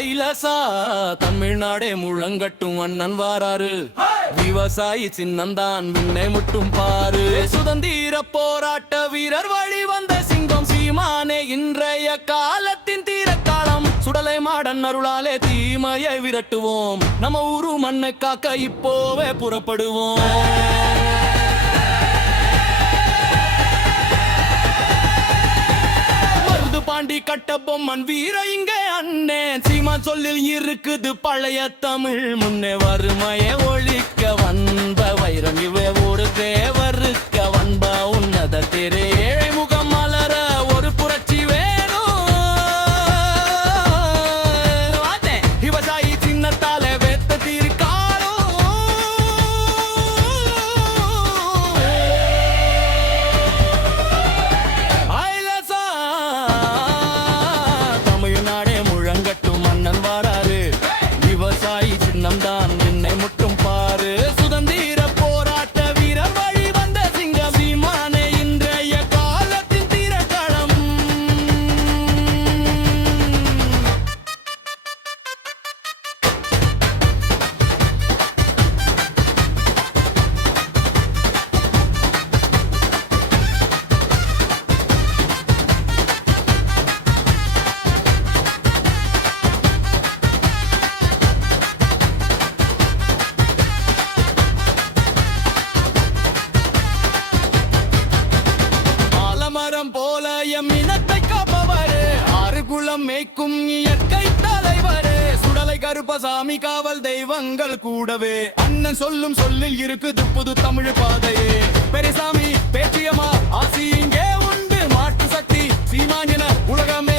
ஐலசா தமிழ்நாடே முழங்கட்டும் அண்ணன் வாராரு. விவசாயி சின்னந்தான் விண்ணை முட்டும் பாரு. சுதந்திர போராட்ட வீரர் வழி வந்த சிங்கம் சீமானே இன்றைய காலத்தின் தீரக்காலம். சுடலை மாடன் அருளாலே தீமையை விரட்டுவோம். நம்ம ஊரு மண்ணை காக்க இப்போவே புறப்படுவோம். பாண்டி கட்ட பொம்மன் வீர இங்கே அண்ணே சீமான் சொல்லில் இருக்குது பழைய தமிழ். முன்னே வறுமையை ஒழிக்க வந்த வைரம் இவே ஒரு தேவருக்க வன்பா உன்னத திரு ஏழை முகம் மலர ஒரு புரட்சி வேணும். விவசாயி சின்னத்தாலே வேத்த தீர்க்காலும் தமிழ்நாடே முழங்கட்டும் அண்ணன் வாராரு. விவசாயி சின்னம்தான் என்னை முட்டும் பாரு. சுதந்திர போராட்ட வீரர் வழி வந்த சிங்கம் சீமானே இன்றைய காலத்தின் தீரக்களம். போல எம் இனத்தை காப்பவரே, ஆறு குளம் மேய்க்கும் இயற்கை தலைவரே. சுடலை கருப்பசாமி காவல் தெய்வங்கள் கூடவே அண்ணன் சொல்லும் சொல்லில் இருக்குது புது தமிழ் பாதையே. பெரியசாமி பேச்சியம்மா ஆசி இங்கே உண்டு. மாற்று சக்தி சீமானின உலகம்